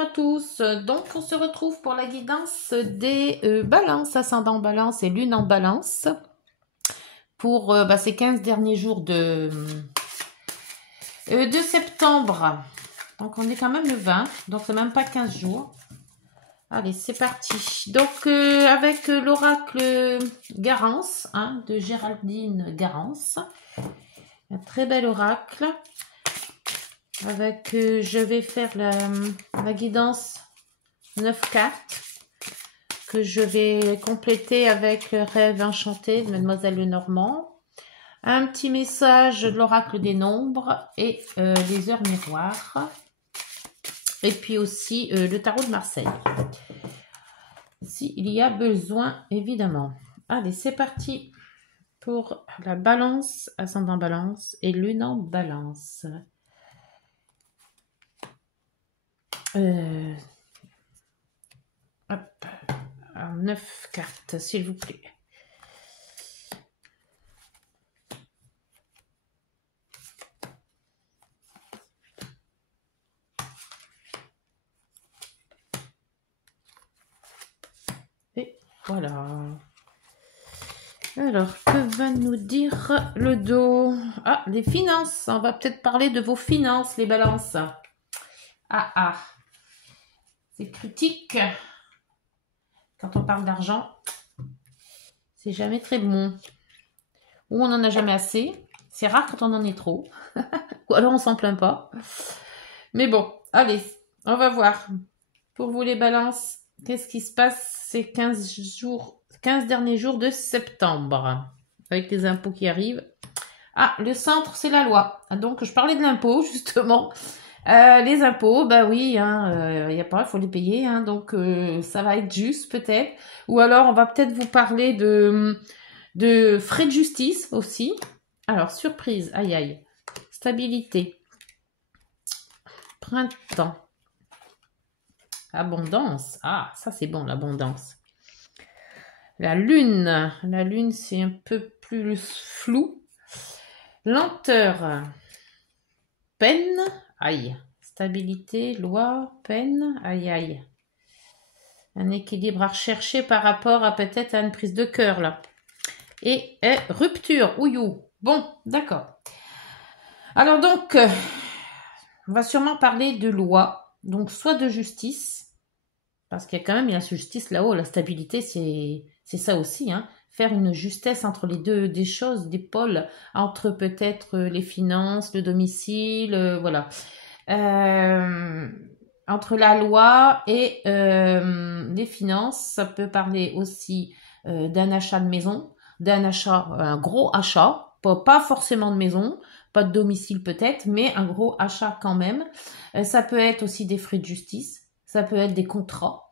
À tous, donc on se retrouve pour la guidance des balances, ascendant balance et lune en balance pour ces 15 derniers jours de septembre. Donc on est quand même le 20, donc c'est même pas 15 jours. Allez, c'est parti. Donc avec l'oracle Garance, de Géraldine Garance, un très bel oracle. Avec, je vais faire la guidance 9 cartes que je vais compléter avec le rêve enchanté de Mademoiselle Lenormand. Un petit message de l'oracle des nombres et les heures miroirs. Et puis aussi le tarot de Marseille. S'il y a besoin, évidemment. Allez, c'est parti pour la balance, ascendant balance et lune en balance. Hop. Alors, 9 cartes, s'il vous plaît. Et voilà. Alors, que va nous dire le dos? Ah, les finances. On va peut-être parler de vos finances, les balances. Ah. C'est critique. Quand on parle d'argent, c'est jamais très bon. Ou on n'en a jamais assez. C'est rare quand on en est trop. Ou alors on s'en plaint pas. Mais bon, allez, on va voir. Pour vous les balances, qu'est-ce qui se passe ces 15 derniers jours de septembre? Avec les impôts qui arrivent. Ah, le centre, c'est la loi. Donc, je parlais de l'impôt, justement. Les impôts, bah oui, y a pas, il faut les payer, donc ça va être juste peut-être. Ou alors, on va peut-être vous parler de frais de justice aussi. Alors, surprise, aïe. Stabilité. Printemps. Abondance. Ah, ça c'est bon, l'abondance. La lune c'est un peu plus flou. Lenteur. Peine. Aïe. Stabilité, loi, peine. Aïe. Un équilibre à rechercher par rapport à peut-être à une prise de cœur là. Et rupture. Ouillou. Bon, d'accord. Alors donc, on va sûrement parler de loi. Donc soit de justice. Parce qu'il y a quand même la justice là-haut. La stabilité, c'est ça aussi. Faire une justesse entre les deux des choses, des pôles, entre peut-être les finances, le domicile, voilà. Entre la loi et les finances, ça peut parler aussi d'un achat de maison, un gros achat, pas forcément de maison, pas de domicile peut-être, mais un gros achat quand même. Ça peut être aussi des frais de justice, ça peut être des contrats.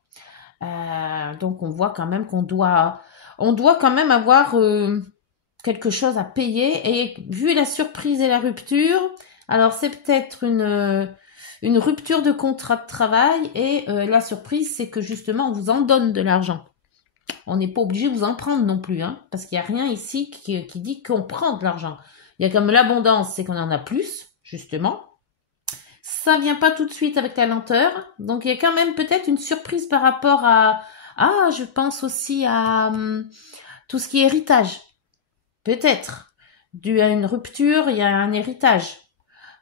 Donc on voit quand même qu'on doit quand même avoir quelque chose à payer, et vu la surprise et la rupture, alors c'est peut-être une rupture de contrat de travail, et la surprise c'est que justement on vous en donne de l'argent. On n'est pas obligé de vous en prendre non plus, parce qu'il n'y a rien ici qui dit qu'on prend de l'argent. Il y a comme l'abondance, c'est qu'on en a plus, justement. Ça vient pas tout de suite avec la lenteur, donc il y a quand même peut-être une surprise par rapport à... Ah, je pense aussi à tout ce qui est héritage. Peut-être. Dû à une rupture, il y a un héritage.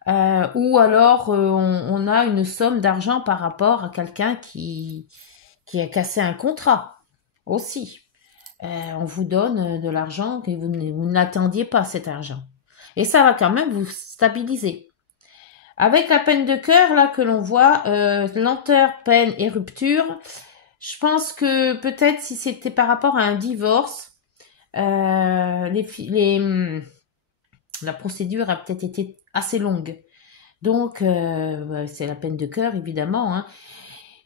Ou alors on a une somme d'argent par rapport à quelqu'un qui a cassé un contrat aussi. On vous donne de l'argent que vous n'attendiez pas, cet argent. Et ça va quand même vous stabiliser. Avec la peine de cœur là que l'on voit, lenteur, peine et rupture, je pense que peut-être si c'était par rapport à un divorce, la procédure a peut-être été assez longue. Donc c'est la peine de cœur évidemment.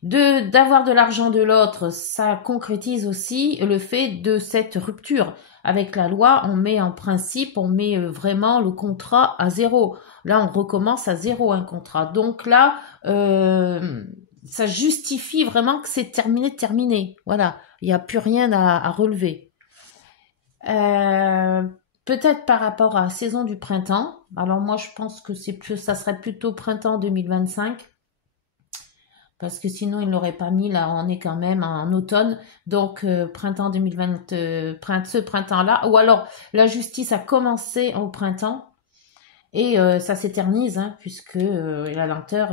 D'avoir de l'argent de l'autre, ça concrétise aussi le fait de cette rupture. Avec la loi, on met vraiment le contrat à zéro. Là, on recommence à zéro un contrat. Donc là, ça justifie vraiment que c'est terminé. Voilà, il n'y a plus rien à relever. Peut-être par rapport à la saison du printemps. Alors moi, je pense que ça serait plutôt printemps 2025. parce que sinon il l'aurait pas mis. Là, on est quand même en automne, donc printemps 2020, ce printemps-là, ou alors la justice a commencé au printemps et ça s'éternise, hein, puisque la lenteur,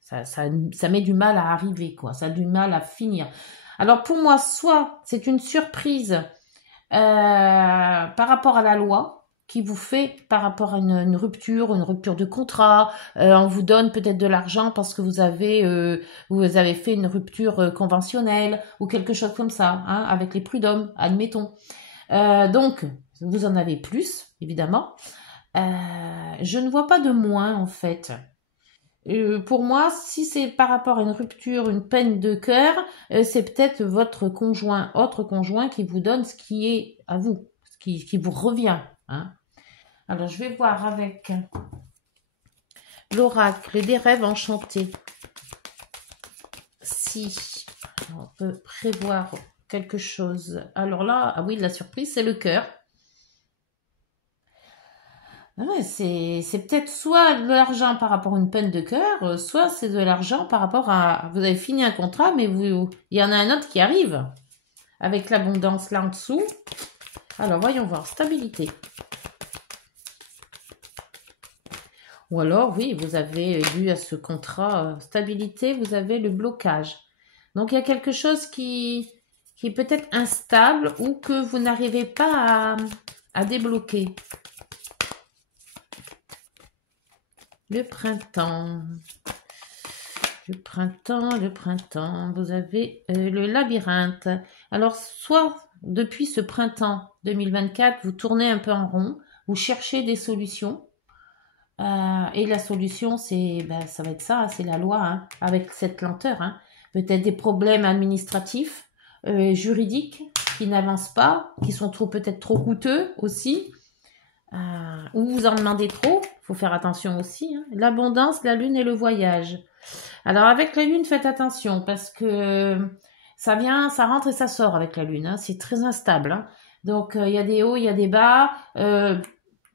ça met du mal à arriver, quoi. Ça a du mal à finir. Alors pour moi, soit c'est une surprise par rapport à la loi qui vous fait par rapport à une rupture de contrat, on vous donne peut-être de l'argent parce que vous avez fait une rupture conventionnelle ou quelque chose comme ça, hein, avec les prud'hommes, admettons. Donc, vous en avez plus, évidemment. Je ne vois pas de moins, en fait. Pour moi, si c'est par rapport à une rupture, une peine de cœur, c'est peut-être votre conjoint, autre conjoint, qui vous donne ce qui est à vous, qui vous revient. Hein. Alors, je vais voir avec l'oracle des rêves enchantés si on peut prévoir quelque chose. Alors là, ah oui, la surprise, c'est le cœur. Ouais, c'est peut-être soit de l'argent par rapport à une peine de cœur, soit c'est de l'argent par rapport à... Vous avez fini un contrat, mais il y en a un autre qui arrive, avec l'abondance là en dessous. Alors, voyons voir. Stabilité. Ou alors, oui, vous avez dû à ce contrat stabilité, vous avez le blocage. Donc, il y a quelque chose qui est peut-être instable ou que vous n'arrivez pas à débloquer. Le printemps. Le printemps. Vous avez le labyrinthe. Alors, soit depuis ce printemps 2024, vous tournez un peu en rond, vous cherchez des solutions. Et la solution, ça va être ça, c'est la loi, hein, avec cette lenteur. Hein. Peut-être des problèmes administratifs, juridiques, qui n'avancent pas, qui sont peut-être trop coûteux aussi. Ou vous en demandez trop, il faut faire attention aussi. Hein. L'abondance, la lune et le voyage. Alors avec la lune, faites attention parce que ça vient, ça rentre et ça sort avec la lune. Hein. C'est très instable. Hein. Donc il y a des hauts, il y a des bas.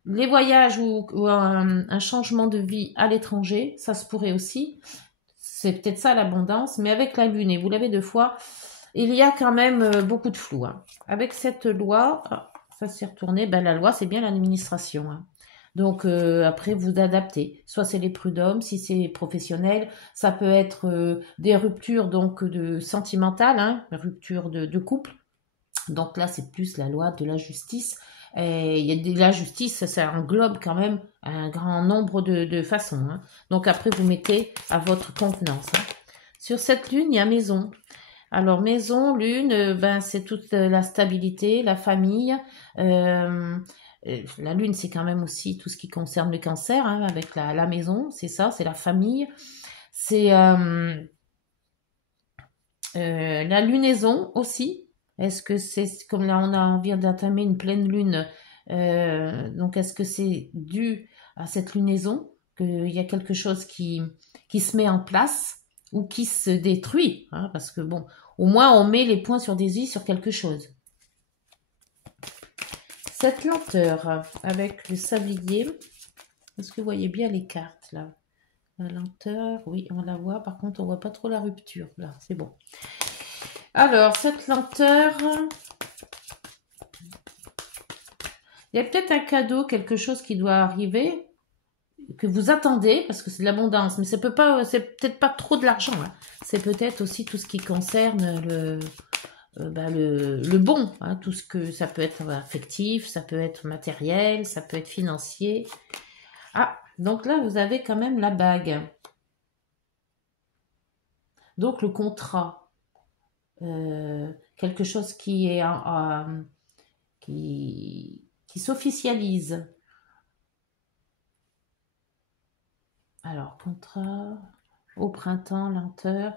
Les voyages ou un changement de vie à l'étranger, ça se pourrait aussi. C'est peut-être ça l'abondance, mais avec la lune, et vous l'avez 2 fois, il y a quand même beaucoup de flou. Hein. Avec cette loi, ça s'est retourné, ben, la loi c'est bien l'administration. Hein. Donc après vous adaptez. Soit c'est les prud'hommes, si c'est professionnel, ça peut être des ruptures donc de sentimentales, hein, rupture de couple. Donc là c'est plus la loi de la justice. Et il y a de la justice, ça englobe quand même un grand nombre de façons. Hein. Donc après vous mettez à votre convenance. Hein. Sur cette lune, il y a maison. Alors maison, lune, ben c'est toute la stabilité, la famille. La lune, c'est quand même aussi tout ce qui concerne le cancer, hein, avec la maison, c'est ça, c'est la famille. C'est la lunaison aussi. Est-ce que c'est comme là on a envie d'entamer une pleine lune, donc est-ce que c'est dû à cette lunaison qu'il y a quelque chose qui se met en place ou qui se détruit, hein, parce que bon, au moins on met les points sur des i sur quelque chose. Cette lenteur avec le sablier, est-ce que vous voyez bien les cartes là? La lenteur, oui, on la voit, par contre on voit pas trop la rupture, là, c'est bon. Alors, cette lenteur, il y a peut-être un cadeau, quelque chose qui doit arriver, que vous attendez, parce que c'est de l'abondance, mais c'est peut-être pas trop de l'argent. Hein. C'est peut-être aussi tout ce qui concerne le bon, hein, tout ce que ça peut être affectif, ça peut être matériel, ça peut être financier. Ah, donc là, vous avez quand même la bague. Donc le contrat. Quelque chose qui est qui s'officialise. Alors, contrat, au printemps, lenteur,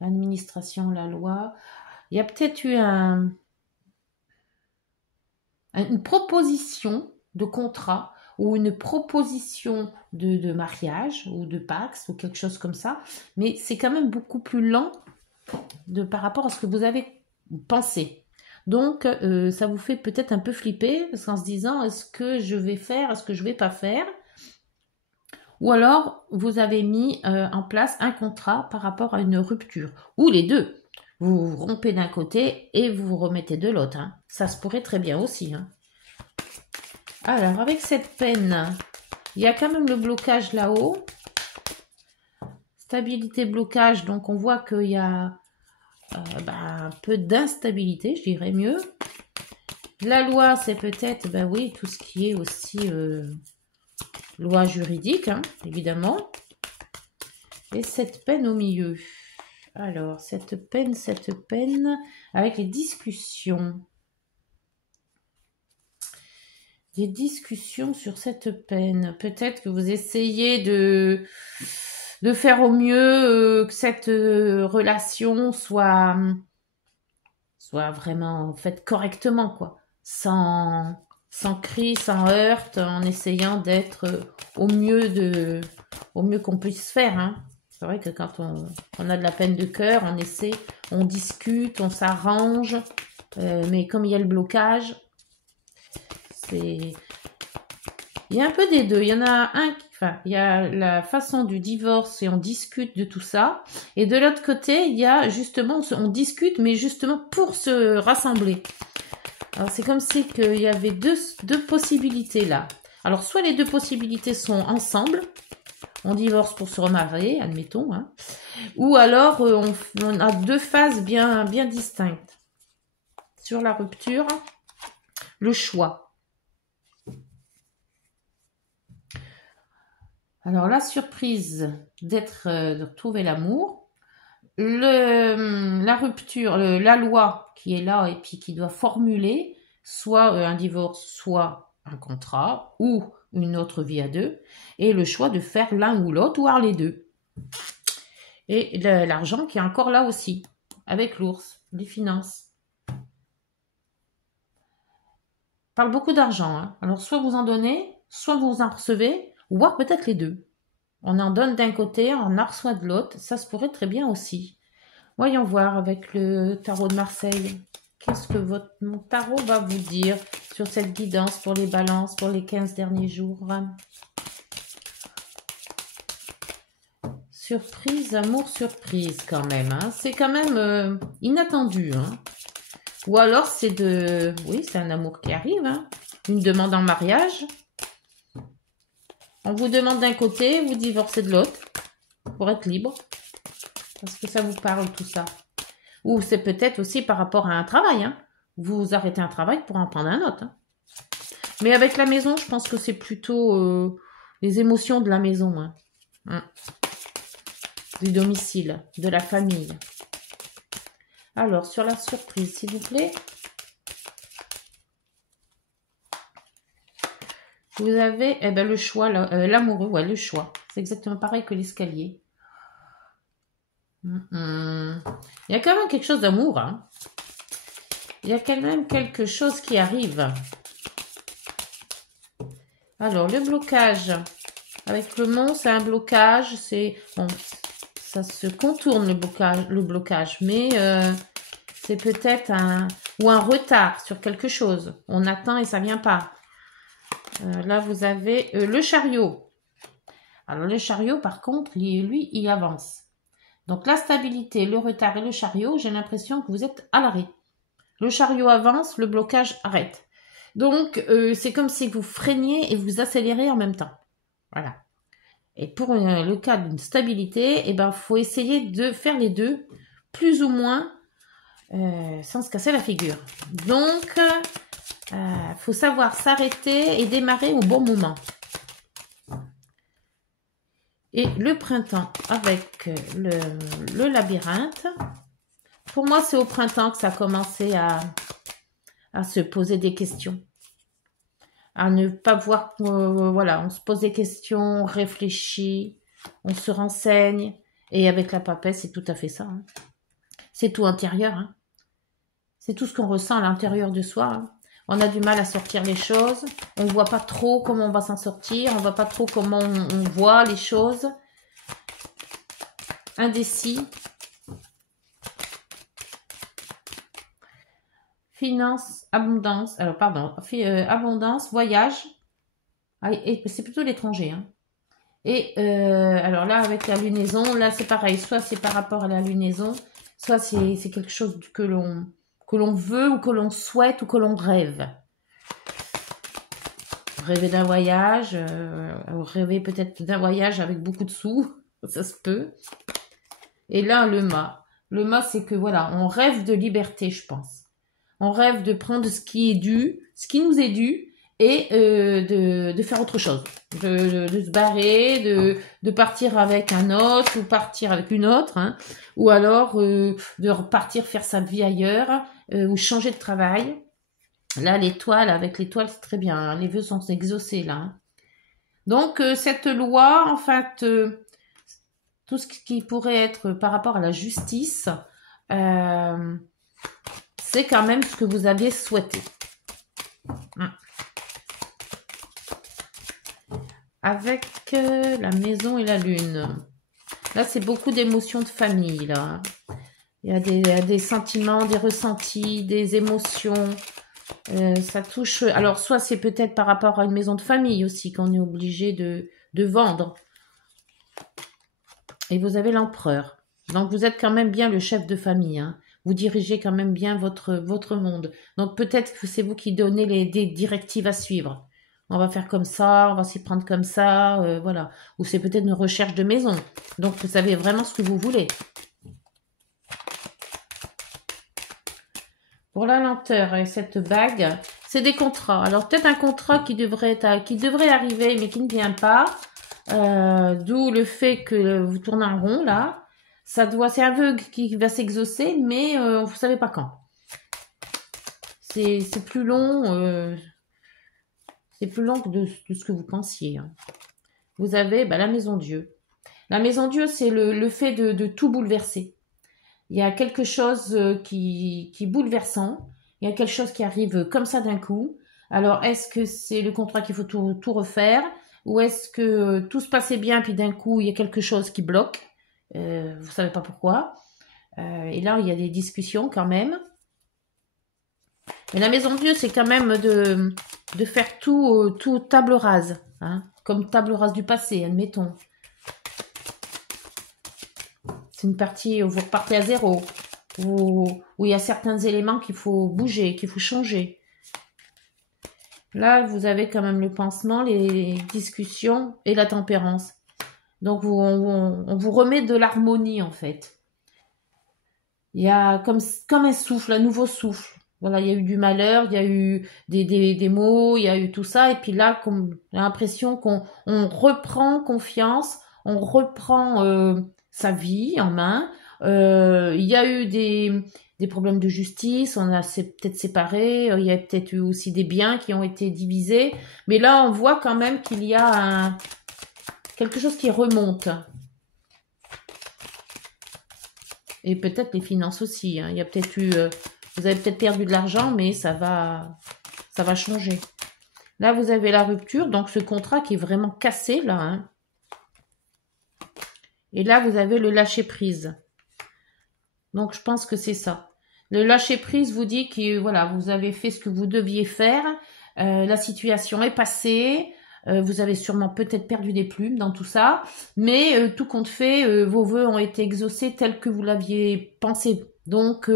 l'administration, la loi. Il y a peut-être eu une proposition de contrat ou une proposition de mariage ou de pax ou quelque chose comme ça, mais c'est quand même beaucoup plus lent par rapport à ce que vous avez pensé. Donc, ça vous fait peut-être un peu flipper, parce qu'en se disant, est-ce que je vais faire, est-ce que je vais pas faire? Ou alors, vous avez mis en place un contrat par rapport à une rupture. Ou les deux. Vous rompez d'un côté et vous vous remettez de l'autre. Hein. Ça se pourrait très bien aussi. Hein. Alors, avec cette peine, il y a quand même le blocage là-haut. Stabilité, blocage. Donc, on voit qu'il y a un peu d'instabilité, je dirais mieux. La loi, c'est peut-être, ben oui, tout ce qui est aussi loi juridique, hein, évidemment. Et cette peine au milieu. Alors, cette peine, avec les discussions. Des discussions sur cette peine. Peut-être que vous essayez de faire au mieux que cette relation soit vraiment faite correctement, quoi. Sans cri, sans heurte, en essayant d'être au mieux qu'on puisse faire, hein. C'est vrai que quand on a de la peine de cœur, on discute, on s'arrange, mais comme il y a le blocage, il y a un peu des deux. Il y en a il y a la façon du divorce et on discute de tout ça. Et de l'autre côté, il y a justement, on discute, mais justement pour se rassembler. Alors c'est comme si il y avait deux possibilités là. Alors soit les deux possibilités sont ensemble, on divorce pour se remarier, admettons, hein, ou alors on a deux phases bien distinctes. Sur la rupture, le choix. Alors la surprise de retrouver l'amour, la rupture, la loi qui est là et puis qui doit formuler soit un divorce, soit un contrat ou une autre vie à deux, et le choix de faire l'un ou l'autre, voire les deux. Et l'argent qui est encore là aussi, avec l'ours, les finances. On parle beaucoup d'argent, hein. Alors soit vous en donnez, soit vous en recevez, voire peut-être les deux. On en donne d'un côté, on en reçoit de l'autre. Ça se pourrait très bien aussi. Voyons voir avec le tarot de Marseille. Qu'est-ce que mon tarot va vous dire sur cette guidance pour les balances pour les 15 derniers jours? Surprise, amour, surprise quand même. Hein. C'est quand même inattendu. Hein. Ou alors oui, c'est un amour qui arrive. Hein. Une demande en mariage. On vous demande d'un côté, vous divorcez de l'autre pour être libre. Parce que ça vous parle tout ça. Ou c'est peut-être aussi par rapport à un travail. Hein. Vous arrêtez un travail pour en prendre un autre. Hein. Mais avec la maison, je pense que c'est plutôt les émotions de la maison. Hein. Du domicile, de la famille. Alors, sur la surprise, s'il vous plaît. Vous avez le choix, l'amoureux, ouais, le choix. C'est exactement pareil que l'escalier. Il y a quand même quelque chose d'amour. Hein. Il y a quand même quelque chose qui arrive. Alors, le blocage. Avec le mont, c'est un blocage. C'est bon, ça se contourne le blocage. Mais c'est peut-être un retard sur quelque chose. On attend et ça vient pas. Là, vous avez le chariot. Alors, le chariot, par contre, lui, il avance. Donc, la stabilité, le retard et le chariot, j'ai l'impression que vous êtes à l'arrêt. Le chariot avance, le blocage arrête. Donc, c'est comme si vous freiniez et vous accélérez en même temps. Voilà. Et pour le cas d'une stabilité, faut essayer de faire les deux, plus ou moins, sans se casser la figure. Donc, faut savoir s'arrêter et démarrer au bon moment. Et le printemps avec le labyrinthe. Pour moi, c'est au printemps que ça a commencé à se poser des questions. À ne pas voir, on se pose des questions, on réfléchit, on se renseigne. Et avec la papesse, c'est tout à fait ça. Hein. C'est tout intérieur. Hein. C'est tout ce qu'on ressent à l'intérieur de soi. Hein. On a du mal à sortir les choses. On ne voit pas trop comment on va s'en sortir. On ne voit pas trop comment on voit les choses. Indécis. Finance, abondance. Alors, pardon. Abondance, voyage. Ah, et c'est plutôt l'étranger. Hein. Et alors là, avec la lunaison, là c'est pareil. Soit c'est par rapport à la lunaison, soit c'est quelque chose que l'on veut ou que l'on souhaite ou que l'on rêve. Rêver d'un voyage, rêver peut-être d'un voyage avec beaucoup de sous, ça se peut. Et là, le mât. Le mât, c'est que voilà, on rêve de liberté, je pense. On rêve de prendre ce qui est dû, ce qui nous est dû, et de faire autre chose. De se barrer, de partir avec un autre, ou partir avec une autre, hein, ou alors de repartir faire sa vie ailleurs, ou changer de travail. Là, l'étoile, avec l'étoile, c'est très bien. Hein, les vœux sont exaucés, là. Hein. Donc, cette loi, en fait, tout ce qui pourrait être par rapport à la justice, c'est quand même ce que vous aviez souhaité. Avec la maison et la lune. Là, c'est beaucoup d'émotions de famille, là. Il y a des sentiments, des ressentis, des émotions. Ça touche... Alors, soit c'est peut-être par rapport à une maison de famille aussi qu'on est obligé de vendre. Et vous avez l'empereur. Donc, vous êtes quand même bien le chef de famille, hein. Vous dirigez quand même bien votre monde. Donc, peut-être que c'est vous qui donnez des directives à suivre. On va faire comme ça, on va s'y prendre comme ça, voilà. Ou c'est peut-être une recherche de maison. Donc, vous savez vraiment ce que vous voulez. Pour la lenteur et cette bague, c'est des contrats. Alors, peut-être un contrat qui devrait arriver, mais qui ne vient pas. D'où le fait que vous tournez en rond, là. C'est un vœu qui va s'exaucer, mais vous ne savez pas quand. C'est plus long... c'est plus long que de ce que vous pensiez. Hein. Vous avez la maison Dieu. La maison Dieu, c'est le fait de tout bouleverser. Il y a quelque chose qui est bouleversant. Il y a quelque chose qui arrive comme ça d'un coup. Alors, est-ce que c'est le contrat qu'il faut tout refaire? Ou est-ce que tout se passait bien, puis d'un coup, il y a quelque chose qui bloque? Vous ne savez pas pourquoi. Et là, il y a des discussions quand même. Mais la maison Dieu, c'est quand même de faire tout table rase, hein, comme table rase du passé, admettons. C'est une partie où vous repartez à zéro, où il y a certains éléments qu'il faut bouger, qu'il faut changer. Là, vous avez quand même le pansement, les discussions et la tempérance. Donc, on vous remet de l'harmonie, en fait. Il y a comme un souffle, un nouveau souffle. Voilà, il y a eu du malheur, il y a eu des maux, il y a eu tout ça. Et puis là, j'ai l'impression qu'on reprend confiance, on reprend sa vie en main. Il y a eu des problèmes de justice, on a peut-être séparé, il y a peut-être eu aussi des biens qui ont été divisés. Mais là, on voit quand même qu'il y a quelque chose qui remonte. Et peut-être les finances aussi. Hein. Il y a peut-être eu... vous avez peut-être perdu de l'argent, mais ça va changer. Là, vous avez la rupture, donc ce contrat qui est vraiment cassé, là. Hein. Et là, vous avez le lâcher-prise. Donc, je pense que c'est ça. Le lâcher-prise vous dit que, voilà, vous avez fait ce que vous deviez faire. La situation est passée. Vous avez sûrement peut-être perdu des plumes dans tout ça. Mais tout compte fait, vos vœux ont été exaucés tels que vous l'aviez pensé. Donc...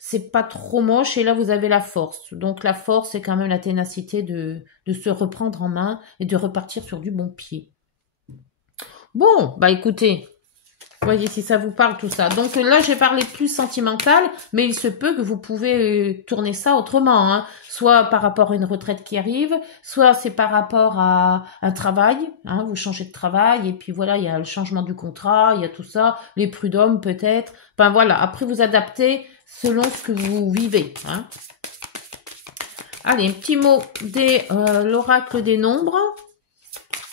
c'est pas trop moche et là vous avez la force. Donc la force c'est quand même la ténacité de se reprendre en main et de repartir sur du bon pied. Bon, écoutez, voyez si ça vous parle tout ça. Donc là j'ai parlé plus sentimental, mais il se peut que vous pouvez tourner ça autrement. Hein. Soit par rapport à une retraite qui arrive, soit c'est par rapport à un travail. Hein, vous changez de travail et puis voilà, il y a le changement du contrat, il y a tout ça, les prud'hommes peut-être. Enfin voilà, après vous adaptez selon ce que vous vivez. Hein. Allez, un petit mot de l'oracle des nombres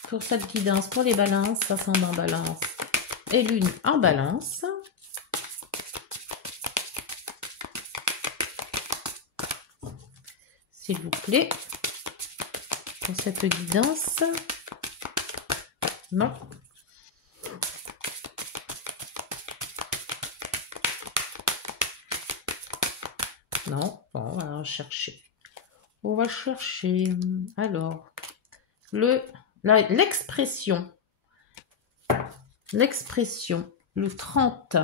pour cette guidance pour les balances, ascendant balance et lune en balance. S'il vous plaît, pour cette guidance. Non. Non, bon, on va chercher. On va chercher. Alors, l'expression l'expression, le 30.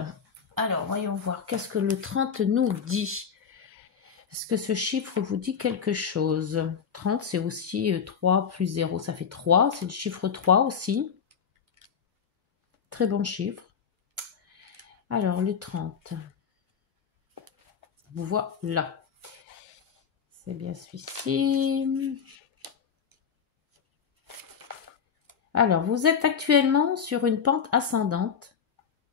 Alors, voyons voir, qu'est-ce que le 30 nous dit? Est-ce que ce chiffre vous dit quelque chose? 30, c'est aussi 3 plus 0, ça fait 3. C'est le chiffre 3 aussi. Très bon chiffre. Alors, le 30. Voilà. C'est bien celui-ci. Alors, vous êtes actuellement sur une pente ascendante,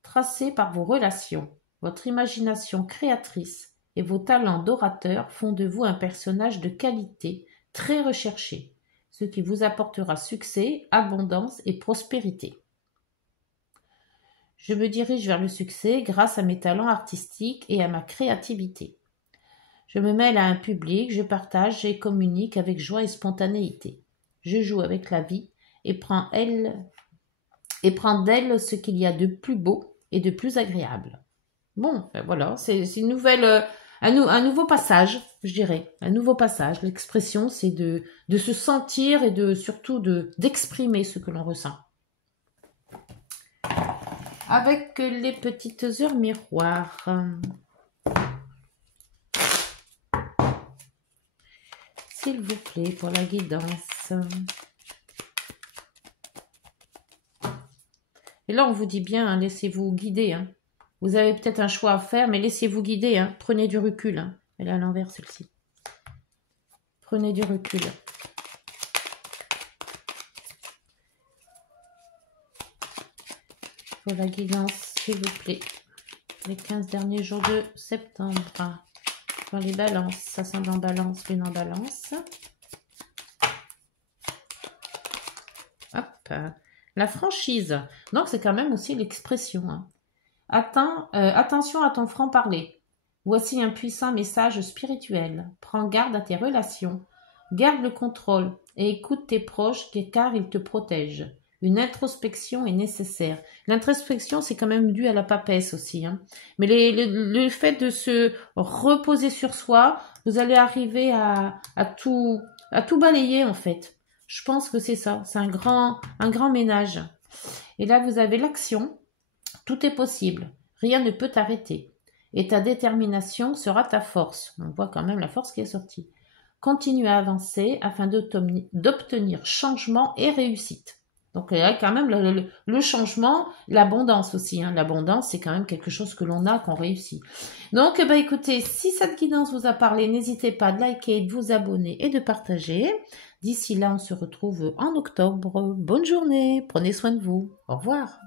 tracée par vos relations. Votre imagination créatrice et vos talents d'orateur font de vous un personnage de qualité très recherché, ce qui vous apportera succès, abondance et prospérité. Je me dirige vers le succès grâce à mes talents artistiques et à ma créativité. Je me mêle à un public, je partage et communique avec joie et spontanéité. Je joue avec la vie et prends d'elle ce qu'il y a de plus beau et de plus agréable. Bon, ben voilà, c'est une nouvelle, un nouveau passage, je dirais, un nouveau passage. L'expression, c'est de se sentir et surtout d'exprimer ce que l'on ressent. Avec les petites heures miroirs. S'il vous plaît, pour la guidance. Et là, on vous dit bien, hein, laissez-vous guider. Hein. Vous avez peut-être un choix à faire, mais laissez-vous guider. Hein. Prenez du recul. Hein. Elle est à l'envers, celle-ci. Prenez du recul. Pour la guidance, s'il vous plaît. Les 15 derniers jours de septembre. Dans les balances. Ça semble en balance, lune en balance. Hop. La franchise. Donc, c'est quand même aussi l'expression. Hein. Attention à ton franc-parler. Voici un puissant message spirituel. Prends garde à tes relations. Garde le contrôle et écoute tes proches car ils te protègent. Une introspection est nécessaire. L'introspection, c'est quand même dû à la papesse aussi. Hein. Mais le fait de se reposer sur soi, vous allez arriver à tout balayer en fait. Je pense que c'est ça. C'est un grand ménage. Et là, vous avez l'action. Tout est possible. Rien ne peut t'arrêter. Et ta détermination sera ta force. On voit quand même la force qui est sortie. Continue à avancer afin d'obtenir changement et réussite. Donc, il y a quand même le changement, l'abondance aussi. Hein. L'abondance, c'est quand même quelque chose que l'on a, qu'on réussit. Donc, écoutez, si cette guidance vous a parlé, n'hésitez pas de liker, de vous abonner et de partager. D'ici là, on se retrouve en octobre. Bonne journée, prenez soin de vous. Au revoir.